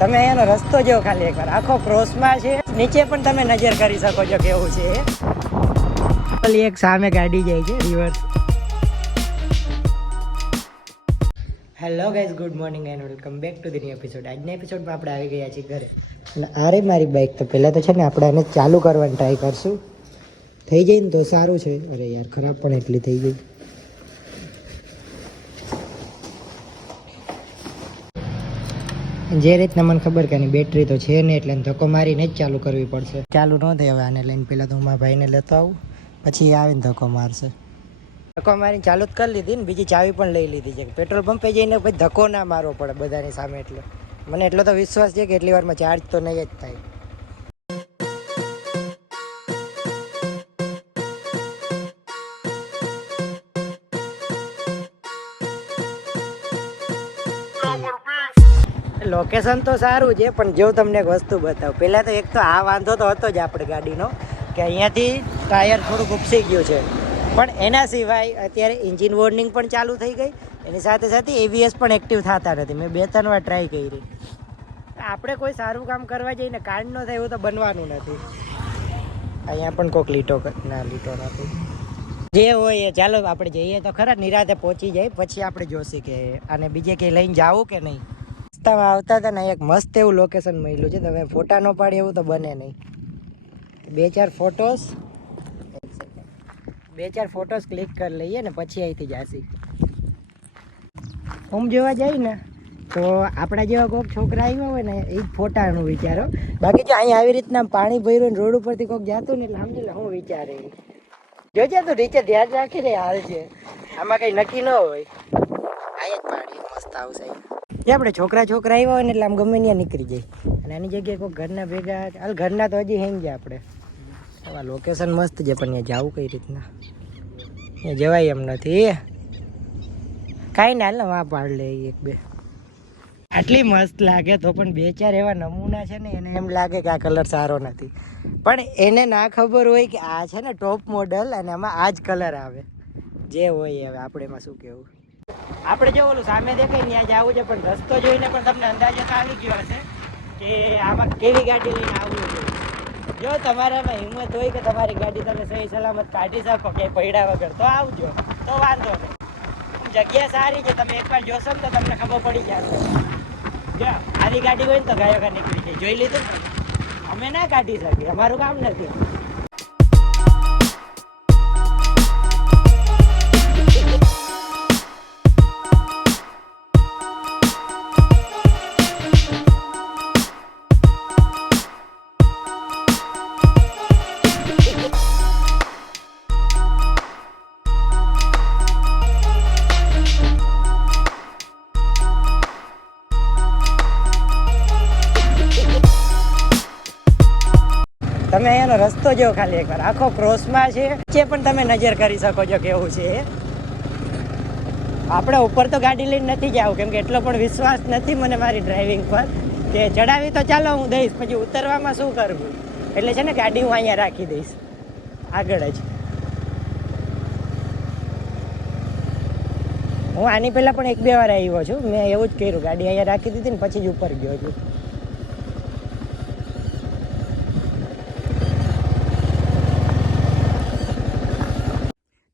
તમે એનો રસ્તો જો ખાલી એકવાર આખો ક્રોસમાં છે, નીચે પણ તમે નજર કરી શકો છો કેવું છે. એક સામે ગાડી જાય છે reverse. Hello guys, good morning and welcome back to the new episode. આજના એપિસોડમાં આપણે આવી ગયા છીએ ઘરે. અને આરે મારી બાઇક તો પહેલાં તો છે ને આપણે એને ચાલુ કરવાની ટ્રાય કરશું. થઈ જાય ને તો સારું છે. અરે યાર, ખરાબ પણ એટલી થઈ ગઈ. જે રીતના મને ખબર કે આની બેટરી તો છે નહીં, એટલે ધક્કો મારીને જ ચાલુ કરવી પડશે. ચાલુ ન થાય હવે આને લઈને. પહેલાં તો હું મારા ભાઈને લેતો આવું, પછી એ આવીને ધક્કો મારશે. ધક્કો મારીને ચાલુ જ કરી લીધી ને, બીજી ચાવી પણ લઈ લીધી છે. પેટ્રોલ પંપે જઈને પછી ધક્કો ના મારવો પડે બધાની સામે. એટલે મને એટલો તો વિશ્વાસ છે કે એટલી વારમાં ચાર્જ તો નહીં જ થાય. લોકેશન તો સારું છે, પણ જો તમને એક વસ્તુ બતાવું. પહેલાં તો એક તો આ વાંધો તો હતો જ આપણે ગાડીનો, કે અહીંયાથી ટાયર થોડુંક ઉપસી ગયું છે. પણ એના સિવાય અત્યારે એન્જિન વોર્નિંગ પણ ચાલુ થઈ ગઈ. એની સાથે સાથે એબીએસ પણ એક્ટિવ થતા નથી. મેં 2-3 વાર ટ્રાય કરી. આપણે કોઈ સારું કામ કરવા જઈએ ને, કાંડ ન થાય એવું તો બનવાનું નથી. અહીંયા પણ કોઈક લીટો નથી. જે હોય એ ચાલો આપણે જઈએ તો ખરા, નિરાતે પહોંચી જાય પછી આપણે જોશું કે આને બીજે કંઈ લઈને જવું કે નહીં. રસ્તામાં આવતા હતા ને, એક મસ્ત એવું લોકેશન મળ્યું છે. તમે ફોટા ન પાડી એવું તો બને નહીં. 2-4 ફોટોસ ક્લિક કરી લઈએ ને પછી અહીંથી જાસી. આમ જોવા જાય ને તો આપણા જેવા કોઈક છોકરા આવ્યા હોય ને, એ જ ફોટાનું વિચારો. બાકી જો અહીંયા આવી રીતના પાણી ભર્યું રોડ ઉપરથી કોઈક જતું ને, એટલે સમજી લે હું વિચારે. જોજે તું નીચે ધ્યાન રાખીને હાલ છે. આમાં કંઈ નક્કી ન હોય. આ જ પાણી મસ્ત આવશે. જે આપણે છોકરા આવ્યા હોય ને, એટલે આમ ગમે ત્યાં નીકળી જાય. અને આની જગ્યાએ કોઈ ઘરના ભેગા હાલ, ઘરના તો હજી હેંગ જાય આપણે. આ લોકેશન મસ્ત છે, પણ ત્યાં જવું કઈ રીતના? ત્યાં જવાય એમ નથી. કાંઈ ના, હાલ ને વાં પાડ લે 1-2. આટલી મસ્ત લાગે તો પણ 2-4 એવા નમૂના છે ને, એને એમ લાગે કે આ કલર સારો નથી. પણ એને ના ખબર હોય કે આ છે ને ટોપ મોડલ, અને આમાં આ જ કલર આવે. જે હોય હવે આપણે એમાં શું કહેવું. આપણે જો ઓલું સામે દેખાય ને ત્યાં જવું છે, પણ રસ્તો જોઈને પણ તમને અંદાજો તો આવી ગયો હશે કે આમાં કેવી ગાડી લઈને આવવું છે. જો તમારામાં હિંમત હોય કે તમારી ગાડી તમે સહી સલામત કાઢી શકો કે પૈડા વગર, તો આવજો, તો વાંધો નહીં. જગ્યા સારી છે, તમે એકવાર જોશો ને તો તમને ખબર પડી જશે. જો આની ગાડી હોય ને તો ગાયો નીકળી જાય. જોઈ લીધું ને, અમે ના કાઢી શકીએ, અમારું કામ નથી. તમે એનો રસ્તો જો ખાલી એકવાર આખો ક્રોસમાં છે, નીચે પણ તમે નજર કરી શકો છો કેવું છે. આપણે ઉપર તો ગાડી લઈને નથી જવું, કેમ કે એટલો પણ વિશ્વાસ નથી મને મારી ડ્રાઇવિંગ પર કે ચડાવી તો ચાલો હું દઈશ, પછી ઉતરવામાં શું કરવું. એટલે છે ને ગાડી હું અહીંયા રાખી દઈશ આગળ જ. હું આની પહેલાં પણ 1-2 વાર આવ્યો છું. મેં એવું જ કર્યું, ગાડી અહીંયા રાખી દીધી ને પછી જ ઉપર ગયો છું.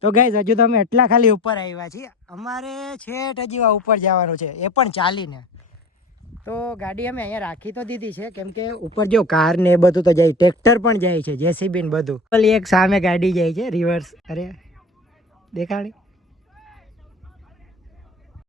તો ગાઈઝ, હજુ તો અમે એટલા ખાલી ઉપર આવ્યા છીએ. અમારે છેટ હજી ઉપર જવાનું છે, એ પણ ચાલીને. તો ગાડી અમે અહીંયા રાખી તો દીધી છે, કેમ કે ઉપર જો કાર ને એ બધું તો જાય, ટ્રેક્ટર પણ જાય છે, જેસીબી ને બધું. એક સામે ગાડી જાય છે રિવર્સ. અરે દેખાડી.